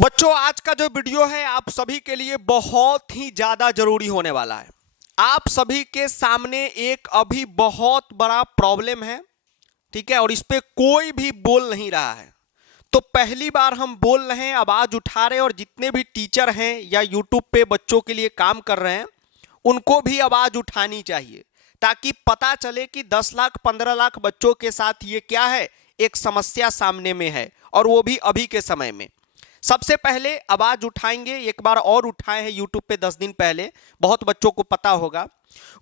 बच्चों, आज का जो वीडियो है आप सभी के लिए बहुत ही ज़्यादा जरूरी होने वाला है। आप सभी के सामने एक अभी बहुत बड़ा प्रॉब्लम है, ठीक है, और इस पे कोई भी बोल नहीं रहा है। तो पहली बार हम बोल रहे हैं, आवाज़ उठा रहे हैं, और जितने भी टीचर हैं या यूट्यूब पे बच्चों के लिए काम कर रहे हैं उनको भी आवाज़ उठानी चाहिए, ताकि पता चले कि 10 लाख 15 लाख बच्चों के साथ ये क्या है, एक समस्या सामने में है, और वो भी अभी के समय में। सबसे पहले आवाज उठाएंगे, एक बार और उठाए हैं यूट्यूब पे 10 दिन पहले, बहुत बच्चों को पता होगा।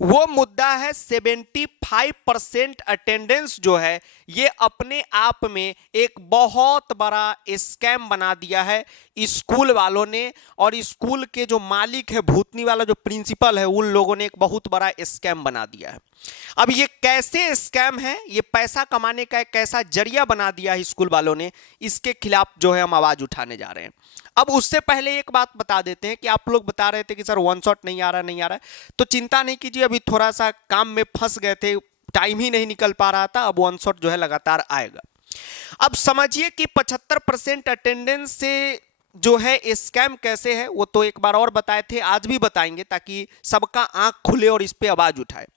वो मुद्दा है 75% अटेंडेंस जो है ये अपने आप में एक बहुत बड़ा स्कैम बना दिया है स्कूल वालों ने, और स्कूल के जो मालिक है, भूतनी वाला जो प्रिंसिपल है, उन लोगों ने एक बहुत बड़ा स्कैम बना दिया है। अब ये कैसे स्कैम है, ये पैसा कमाने का एक कैसा जरिया बना दिया है स्कूल वालों ने, इसके खिलाफ जो है हम आवाज उठाने जा रहे हैं। अब उससे पहले एक बात बता देते हैं कि आप लोग बता रहे थे कि सर वन शॉट नहीं आ रहा, तो चिंता नहीं कीजिए, अभी थोड़ा सा काम में फंस गए थे, टाइम ही नहीं निकल पा रहा था। अब वन शॉट जो है लगातार आएगा। अब समझिए कि 75% अटेंडेंस से जो है स्कैम कैसे है, वो तो एक बार और बताए थे, आज भी बताएंगे, ताकि सबका आंख खुले और इस पे आवाज उठाए।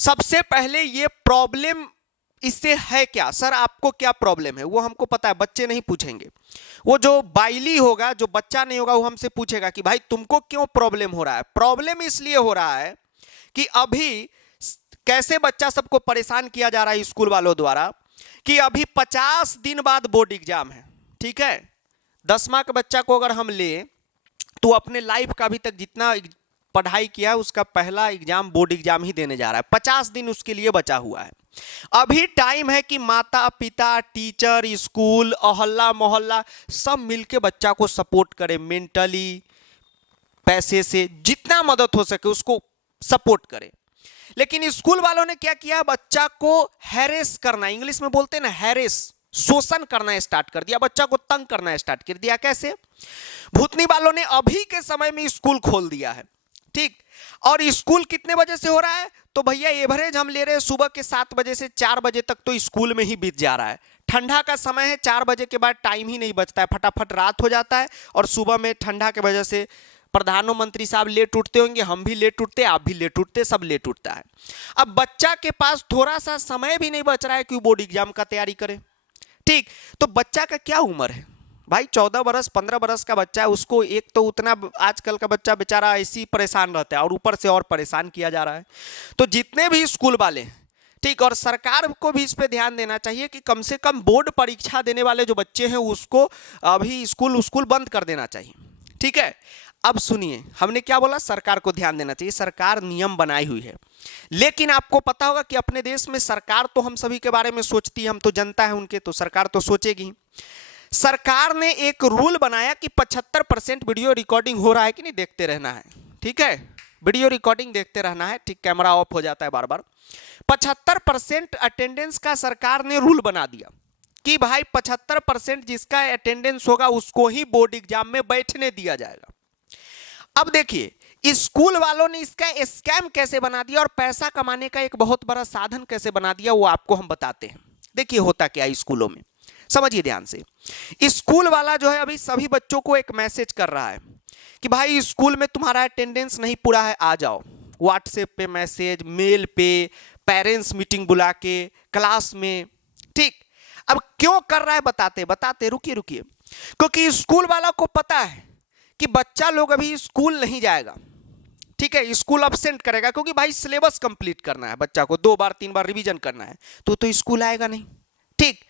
सबसे पहले ये प्रॉब्लम इससे है क्या, सर आपको क्या प्रॉब्लम है, वो हमको पता है, बच्चे नहीं पूछेंगे। वो जो बाइली होगा, जो बच्चा नहीं होगा, वो हमसे पूछेगा कि भाई तुमको क्यों प्रॉब्लम हो रहा है। प्रॉब्लम इसलिए हो रहा है कि अभी कैसे बच्चा सबको परेशान किया जा रहा है स्कूल वालों द्वारा, कि अभी 50 दिन बाद बोर्ड एग्जाम है, ठीक है। 10वां के बच्चा को अगर हम ले तो अपने लाइफ का अभी तक जितना पढ़ाई किया है उसका पहला एग्जाम बोर्ड एग्जाम ही देने जा रहा है। 50 दिन उसके लिए बचा हुआ है। अभी टाइम है कि माता पिता, टीचर, स्कूल, अहल्ला मोहल्ला सब मिलके बच्चा को सपोर्ट करें, मेंटली, पैसे से जितना मदद हो सके उसको सपोर्ट करें। लेकिन स्कूल वालों ने क्या किया, बच्चा को हैरेस करना, इंग्लिश में बोलते हैं ना हैरेस, शोषण करना स्टार्ट कर दिया, बच्चा को तंग करना स्टार्ट कर दिया। कैसे? भूतनी वालों ने अभी के समय में स्कूल खोल दिया है, ठीक। और स्कूल कितने बजे से हो रहा है, तो भैया एवरेज हम ले रहे हैं सुबह के 7 बजे से 4 बजे तक, तो स्कूल में ही बीत जा रहा है। ठंडा का समय है, 4 बजे के बाद टाइम ही नहीं बचता है, फटाफट रात हो जाता है, और सुबह में ठंडा के वजह से प्रधानमंत्री साहब लेट उठते होंगे, हम भी लेट उठते, आप भी लेट उठते, सब लेट उठता है। अब बच्चा के पास थोड़ा सा समय भी नहीं बच रहा है कि बोर्ड एग्जाम का तैयारी करे, ठीक। तो बच्चा का क्या उम्र है भाई, 14 बरस 15 बरस का बच्चा है, उसको एक तो उतना आजकल का बच्चा बेचारा ऐसी परेशान रहता है, और ऊपर से और परेशान किया जा रहा है। तो जितने भी स्कूल वाले, ठीक, और सरकार को भी इस पे ध्यान देना चाहिए कि कम से कम बोर्ड परीक्षा देने वाले जो बच्चे हैं उसको अभी स्कूल बंद कर देना चाहिए, ठीक है। अब सुनिए, हमने क्या बोला, सरकार को ध्यान देना चाहिए, सरकार नियम बनाई हुई है। लेकिन आपको पता होगा कि अपने देश में सरकार तो हम सभी के बारे में सोचती है, हम तो जनता है उनके, तो सरकार तो सोचेगी। सरकार ने एक रूल बनाया कि 75% वीडियो रिकॉर्डिंग हो रहा है कि नहीं देखते रहना है, ठीक है, वीडियो रिकॉर्डिंग देखते रहना है, ठीक, कैमरा ऑफ हो जाता है बार बार। 75% अटेंडेंस का सरकार ने रूल बना दिया कि भाई 75% जिसका अटेंडेंस होगा उसको ही बोर्ड एग्जाम में बैठने दिया जाएगा। अब देखिए स्कूल वालों ने इसका स्कैम कैसे बना दिया और पैसा कमाने का एक बहुत बड़ा साधन कैसे बना दिया, वो आपको हम बताते हैं। देखिए होता क्या है स्कूलों में, समझिए ध्यान से। स्कूल वाला जो है अभी सभी बच्चों को एक मैसेज कर रहा है कि भाई स्कूल में तुम्हारा अटेंडेंस नहीं पूरा है, आ जाओ। व्हाट्सएप पे मैसेज, मेल पे, पेरेंट्स मीटिंग बुला के, क्लास में, ठीक। अब क्यों कर रहा है बताते, रुकिए। क्योंकि स्कूल वाला को पता है कि बच्चा लोग अभी स्कूल नहीं जाएगा, ठीक है, स्कूल अब्सेंट करेगा, क्योंकि भाई सिलेबस कंप्लीट करना है बच्चा को, 2 बार 3 बार रिवीजन करना है, तो स्कूल आएगा नहीं, ठीक।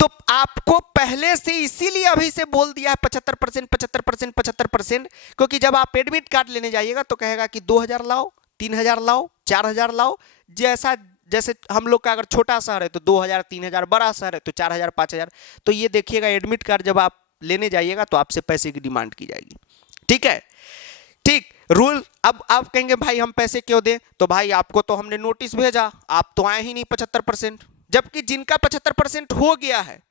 तो आपको पहले से इसीलिए अभी से बोल दिया है 75%, क्योंकि जब आप एडमिट कार्ड लेने जाइएगा तो कहेगा कि 2000 लाओ, 3000 लाओ, 4000 लाओ। जैसे हम लोग का अगर छोटा शहर है तो 2000 3000, बड़ा शहर है तो 4000 5000। तो ये देखिएगा एडमिट कार्ड जब आप लेने जाइएगा तो आपसे पैसे की डिमांड की जाएगी, ठीक है, ठीक रूल। अब आप कहेंगे भाई हम पैसे क्यों दें, तो भाई आपको तो हमने नोटिस भेजा, आप तो आए ही नहीं 75%, जबकि जिनका 75% हो गया है,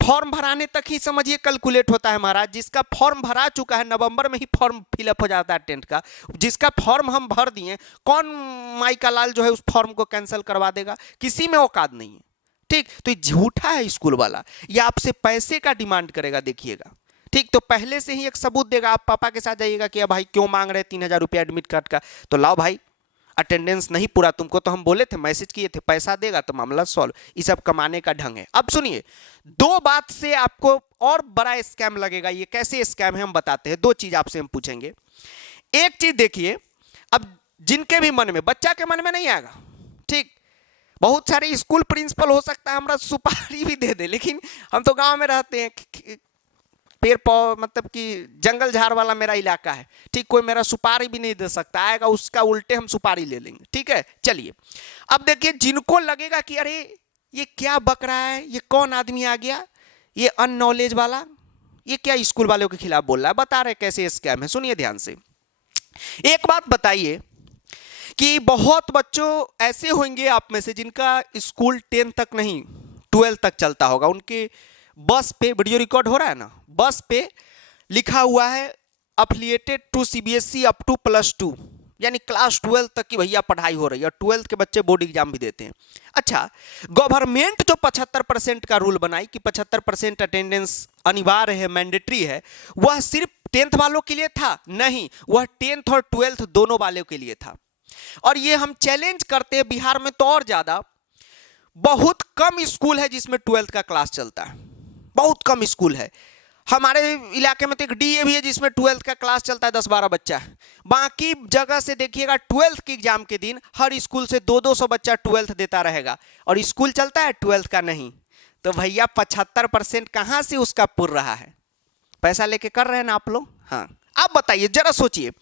फॉर्म भराने तक ही समझिए कैलकुलेट होता है महाराज। जिसका फॉर्म भरा चुका है, नवंबर में ही फॉर्म फिलअप हो जाता है 10th का, जिसका फॉर्म हम भर दिए, कौन माई का लाल जो है उस फॉर्म को कैंसिल करवा देगा, किसी में औकात नहीं है, ठीक। तो ये झूठा है स्कूल वाला, ये आपसे पैसे का डिमांड करेगा, देखिएगा, ठीक, तो पहले से ही एक सबूत देगा, आप पापा के साथ जाइएगा कि भाई क्यों मांग रहे 3,000 रुपया एडमिट कार्ड का, तो लाओ भाई अटेंडेंस नहीं पूरा, तुमको तो हम बोले थे, मैसेज किए थे, पैसा देगा तो मामला सॉल्व। ये सब कमाने का ढंग है। अब सुनिए, दो बात से आपको और बड़ा स्कैम लगेगा। ये कैसे स्कैम है हम बताते हैं, दो चीज आपसे हम पूछेंगे। एक चीज देखिए, अब जिनके भी मन में, बच्चा के मन में नहीं आएगा, ठीक, बहुत सारे स्कूल प्रिंसिपल हो सकता है हमरा सुपारी भी दे दे, लेकिन हम तो गांव में रहते हैं, पेड़ पौध मतलब कि जंगल झाड़ वाला मेरा इलाका है, ठीक, कोई मेरा सुपारी भी नहीं दे सकता, आएगा उसका उल्टे हम सुपारी ले लेंगे, ठीक है। चलिए, अब देखिए, जिनको लगेगा कि अरे ये क्या बक रहा है, ये कौन आदमी आ गया, ये अननॉलेज वाला, ये क्या स्कूल वालों के खिलाफ बोल रहा है, बता रहे कैसे स्कैम है, सुनिए ध्यान से। एक बात बताइए कि बहुत बच्चों ऐसे होंगे आप में से जिनका स्कूल 10 तक नहीं 12 तक चलता होगा, उनके बस पे वीडियो रिकॉर्ड हो रहा है ना, बस पे लिखा हुआ है affiliated to CBSE up to +2, यानी क्लास 12 तक की भैया पढ़ाई हो रही है, और 12th के बच्चे बोर्ड एग्जाम भी देते हैं। अच्छा, गवर्नमेंट जो 75% का रूल बनाई कि 75% अटेंडेंस अनिवार्य है, मैंडेटरी है, वह सिर्फ 10th वालों के लिए था? नहीं, वह 10th और 12th दोनों वालों के लिए था। और ये हम चैलेंज करते हैं, बिहार में तो और ज्यादा, बहुत कम स्कूल है जिसमें 12th का क्लास चलता है, बहुत कम स्कूल है। हमारे इलाके में तो एक डीए भी है जिसमें 12th का क्लास चलता है, 10-12 बच्चा है। बाकी जगह से देखिएगा 12th के एग्जाम के दिन हर स्कूल से 200-200 बच्चा 12th देता रहेगा, और स्कूल चलता है 12th का नहीं। तो भैया 75% कहां से उसका पुर रहा है? पैसा लेके कर रहे हैं ना आप लोग। हाँ, आप बताइए, जरा सोचिए,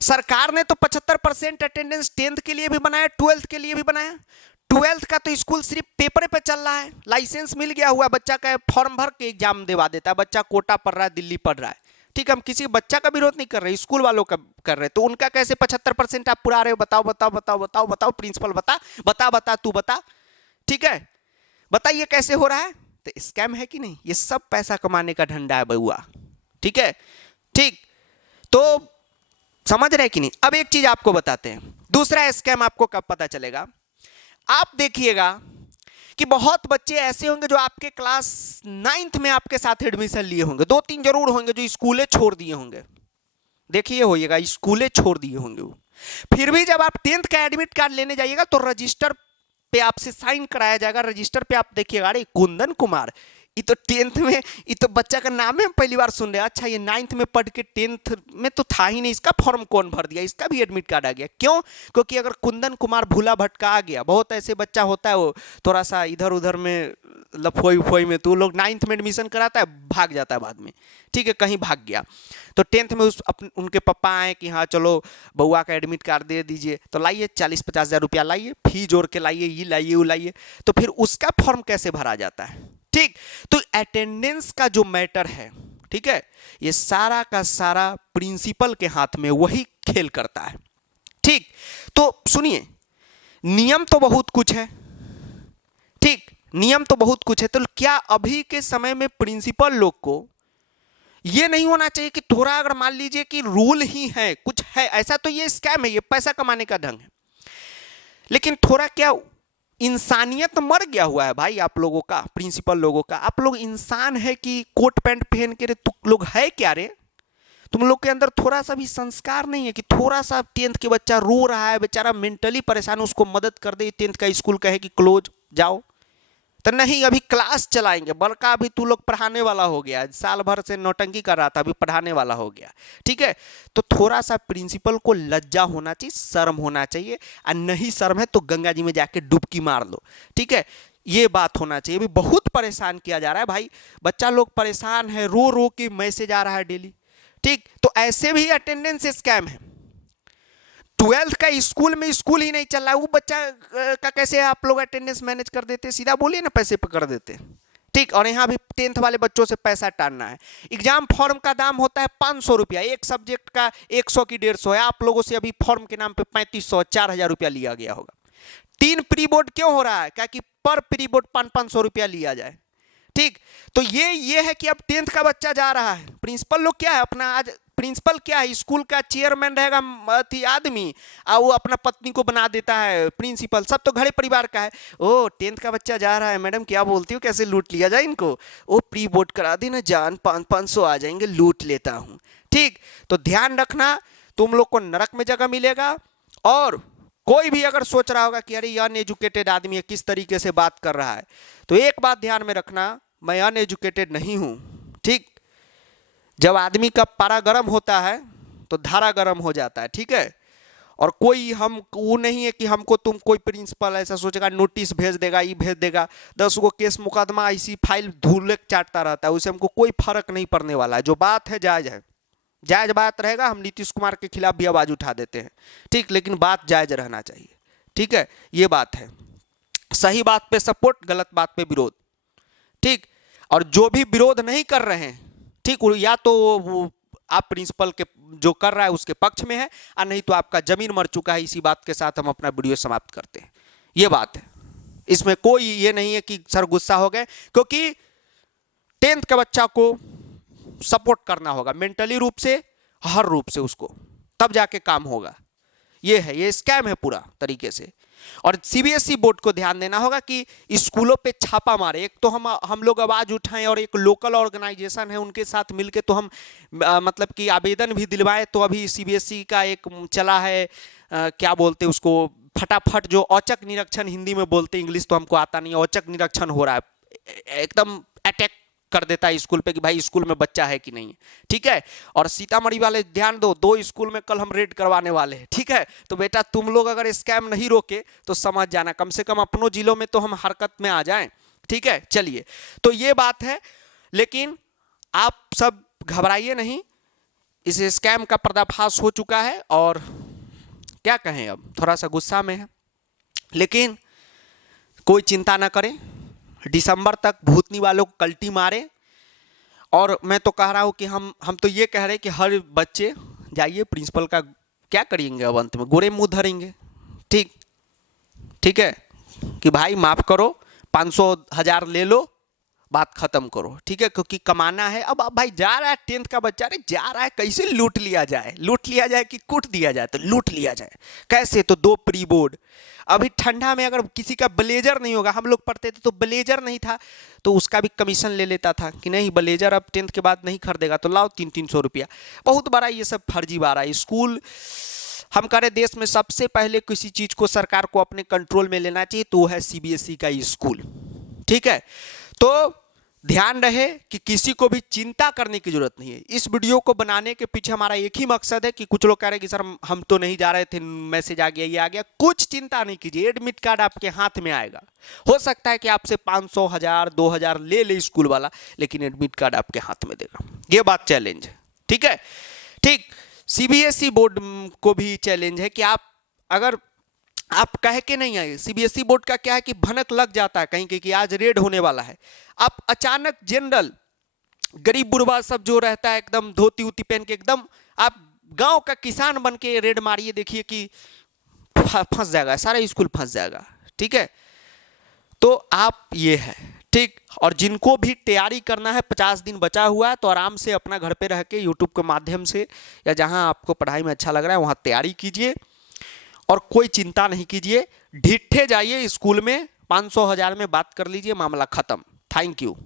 सरकार ने तो 75% अटेंडेंस 10th के लिए भी बनाया, 12th के लिए भी बनाया। 12th का तो स्कूल सिर्फ पेपर पे चल रहा है, लाइसेंस मिल गया हुआ, बच्चा का फॉर्म भर के एग्जाम दिवा देता है, बच्चा कोटा पढ़ रहा है, दिल्ली पढ़ रहा है, ठीक, हम किसी बच्चा का विरोध नहीं कर रहे, स्कूल वालों का कर रहे। तो उनका कैसे 75% आप पुरा रहे हो? बताओ बताओ बताओ बताओ बताओ, प्रिंसिपल बता बता बता, तू बता, ठीक है, बताइए कैसे हो रहा है? तो स्कैम है कि नहीं? ये सब पैसा कमाने का धंधा है बउआ, ठीक है, ठीक, तो समझ रहे कि नहीं? अब एक चीज आपको बताते हैं, दूसरा स्कैम आपको कब पता चलेगा। आप देखिएगा कि बहुत बच्चे ऐसे होंगे जो आपके क्लास 9th में आपके साथ एडमिशन लिए होंगे, 2-3 जरूर होंगे जो स्कूलें छोड़ दिए होंगे, देखिए होइएगा, स्कूलें छोड़ दिए होंगे वो। फिर भी जब आप 10th का एडमिट कार्ड लेने जाइएगा तो रजिस्टर पे आपसे साइन कराया जाएगा, रजिस्टर पे आप देखिएगा, अरे कुंदन कुमार, ये तो 10th में, ये तो बच्चा का नाम है, हम पहली बार सुन रहे हैं। अच्छा, ये 9th में पढ़ के 10th में तो था ही नहीं, इसका फॉर्म कौन भर दिया? इसका भी एडमिट कार्ड आ गया। क्यों? क्योंकि अगर कुंदन कुमार भूला भटका आ गया, बहुत ऐसे बच्चा होता है वो थोड़ा सा इधर उधर में लफोई उफोई में, तो लोग 9th में एडमिशन कराता है, भाग जाता है बाद में, ठीक है, कहीं भाग गया। तो 10th में उनके पापा आए कि हाँ चलो बउआ का एडमिट कार्ड दे दीजिए, तो लाइए 40-50 हज़ार रुपया लाइए, फी जोड़ के लाइए, ये लाइए वो लाइए, तो फिर उसका फॉर्म कैसे भरा जाता है? ठीक, तो अटेंडेंस का जो मैटर है, ठीक है, ये सारा का सारा प्रिंसिपल के हाथ में वही खेल करता है। ठीक, तो सुनिए, नियम तो बहुत कुछ है, ठीक, नियम तो बहुत कुछ है, तो क्या अभी के समय में प्रिंसिपल लोग को ये नहीं होना चाहिए कि थोड़ा, अगर मान लीजिए कि रूल ही है, कुछ है ऐसा, तो ये स्कैम है, ये पैसा कमाने का ढंग है, लेकिन थोड़ा क्या इंसानियत मर गया हुआ है भाई आप लोगों का, प्रिंसिपल लोगों का? आप लोग इंसान है कि कोट पैंट पहन के तुम लोग है क्या रे? तुम लोग के अंदर थोड़ा सा भी संस्कार नहीं है कि थोड़ा सा 10th के बच्चा रो रहा है, बेचारा मेंटली परेशान, उसको मदद कर दे, 10th का स्कूल कहे कि क्लोज जाओ, तो नहीं, अभी क्लास चलाएंगे, बड़का अभी तू लोग पढ़ाने वाला हो गया, साल भर से नौटंकी कर रहा था, अभी पढ़ाने वाला हो गया, ठीक है। तो थोड़ा सा प्रिंसिपल को लज्जा होना चाहिए, शर्म होना चाहिए, और नहीं शर्म है तो गंगा जी में जाके डुबकी मार लो, ठीक है, ये बात होना चाहिए। अभी बहुत परेशान किया जा रहा है भाई, बच्चा लोग परेशान है, रो रो के मैसेज आ रहा है डेली, ठीक, तो ऐसे भी अटेंडेंस स्कैम है। 12th का स्कूल में स्कूल ही नहीं चल रहा है, वो बच्चा का कैसे आप लोग अटेंडेंस मैनेज कर देते? सीधा बोलिए ना, पैसे पे कर देते, ठीक। और यहाँ भी 10th वाले बच्चों से पैसा टालना है। एग्जाम फॉर्म का दाम होता है 500 रुपया, एक सब्जेक्ट का 100 की 150 है, आप लोगों से अभी फॉर्म के नाम पे 3500-4000 रुपया लिया गया होगा। 3 प्री बोर्ड क्यों हो रहा है? क्या कि पर प्री बोर्ड 500 रुपया लिया जाए, ठीक। तो ये है कि अब 10th का बच्चा जा रहा है, प्रिंसिपल लोग क्या है अपना, आज प्रिंसिपल क्या है, स्कूल का चेयरमैन रहेगा थी आदमी, और वो अपना पत्नी को बना देता है प्रिंसिपल। सब तो घरे परिवार का है। ओ 10th का बच्चा जा रहा है, मैडम क्या बोलती हो, कैसे लूट लिया जाए इनको, ओ प्री बोर्ड करा देना जान, 500 आ जाएंगे, लूट लेता हूँ। ठीक, तो ध्यान रखना, तुम लोग को नरक में जगह मिलेगा। और कोई भी अगर सोच रहा होगा कि अरे ये अनएजुकेटेड आदमी है, किस तरीके से बात कर रहा है, तो एक बात ध्यान में रखना, मैं अनएजुकेटेड नहीं हूँ। ठीक, जब आदमी का पारा गर्म होता है तो धारा गर्म हो जाता है। ठीक है, और कोई हम वो नहीं है कि हमको तुम कोई प्रिंसिपल ऐसा सोचेगा नोटिस भेज देगा, ये भेज देगा, 10 गो केस मुकदमा ऐसी फाइल धूल चाटता रहता है, उससे हमको कोई फर्क नहीं पड़ने वाला है। जो बात है जायज बात रहेगा। हम नीतीश कुमार के खिलाफ भी आवाज उठा देते हैं, ठीक, लेकिन बात जायज रहना चाहिए। ठीक है, ये बात है, सही बात पे सपोर्ट, गलत बात पे विरोध। ठीक, और जो भी विरोध नहीं कर रहे हैं, ठीक, या तो वो आप प्रिंसिपल के जो कर रहा है उसके पक्ष में है, और नहीं तो आपका जमीन मर चुका है। इसी बात के साथ हम अपना वीडियो समाप्त करते हैं। ये बात है, इसमें कोई ये नहीं है कि सर गुस्सा हो गए, क्योंकि 10th के बच्चा को सपोर्ट करना होगा मेंटली रूप से, हर रूप से उसको, तब जाके काम होगा। ये है, ये स्कैम है पूरा तरीके से। और सीबीएसई बोर्ड को ध्यान देना होगा कि स्कूलों पे छापा मारे। एक तो हम लोग आवाज उठाएं, और एक लोकल ऑर्गेनाइजेशन है उनके साथ मिलके तो हम मतलब कि आवेदन भी दिलवाएं। तो अभी सीबीएसई का एक चला है, क्या बोलते हैं उसको, फटाफट जो औचक निरीक्षण हिंदी में बोलते, इंग्लिश तो हमको आता नहीं, औचक निरीक्षण हो रहा है, एकदम अटैक कर देता है स्कूल पे कि भाई स्कूल में बच्चा है कि नहीं। ठीक है, और सीतामढ़ी वाले ध्यान दो, 2 स्कूल में कल हम रेड करवाने वाले हैं। ठीक है, तो बेटा तुम लोग अगर स्कैम नहीं रोके तो समझ जाना, कम से कम अपनों जिलों में तो हम हरकत में आ जाएं। ठीक है, चलिए, तो ये बात है, लेकिन आप सब घबराइए नहीं, इस स्कैम का पर्दाफाश हो चुका है, और क्या कहें, अब थोड़ा सा गुस्सा में है, लेकिन कोई चिंता ना करें, दिसंबर तक भूतनी वालों को कल्टी मारे। और मैं तो कह रहा हूँ कि हम तो ये कह रहे हैं कि हर बच्चे जाइए, प्रिंसिपल का क्या करेंगे, अब अंत में गोरे मुंह धरेंगे। ठीक है, कि भाई माफ़ करो, 500,000 ले लो, बात खत्म करो। ठीक है, क्योंकि कमाना है। अब भाई जा रहा है 10th का बच्चा, अरे जा रहा है, कैसे लूट लिया जाए कि कूट दिया जाए, तो लूट लिया जाए कैसे, तो 2 प्री बोर्ड। अभी ठंडा में अगर किसी का ब्लेजर नहीं होगा, हम लोग पढ़ते थे तो ब्लेजर नहीं था, तो उसका भी कमीशन ले लेता था कि नहीं ब्लेजर अब 10th के बाद नहीं खरीदेगा, तो लाओ 300 रुपया। बहुत बड़ा ये सब फर्जीवाड़ा है। स्कूल, हम कह रहे देश में सबसे पहले किसी चीज़ को सरकार को अपने कंट्रोल में लेना चाहिए, तो वो है सीबीएसई का स्कूल। ठीक है, तो ध्यान रहे कि किसी को भी चिंता करने की जरूरत नहीं है। इस वीडियो को बनाने के पीछे हमारा एक ही मकसद है कि कुछ लोग कह रहे हैं कि सर हम तो नहीं जा रहे थे, मैसेज आ गया, ये आ गया, कुछ चिंता नहीं कीजिए, एडमिट कार्ड आपके हाथ में आएगा। हो सकता है कि आपसे 500, 1000, 2000 ले स्कूल वाला, लेकिन एडमिट कार्ड आपके हाथ में देगा। ये बात चैलेंज है। ठीक है, ठीक, सीबीएसई बोर्ड को भी चैलेंज है कि अगर आप कह के नहीं आए, सीबीएसई बोर्ड का क्या है कि भनक लग जाता है कहीं कि आज रेड होने वाला है, आप अचानक जनरल गरीब बुढ़वा सब जो रहता है एकदम धोती उती पहन के, एकदम आप गांव का किसान बन के रेड मारिए, देखिए कि फंस जाएगा, सारा स्कूल फंस जाएगा। ठीक है, तो आप ये है। ठीक, और जिनको भी तैयारी करना है, 50 दिन बचा हुआ है, तो आराम से अपना घर पे रह के यूट्यूब के माध्यम से या जहां आपको पढ़ाई में अच्छा लग रहा है वहां तैयारी कीजिए, और कोई चिंता नहीं कीजिए, ढिठ्ठे जाइए स्कूल में, 500, 1000 में बात कर लीजिए, मामला खत्म। Thank you.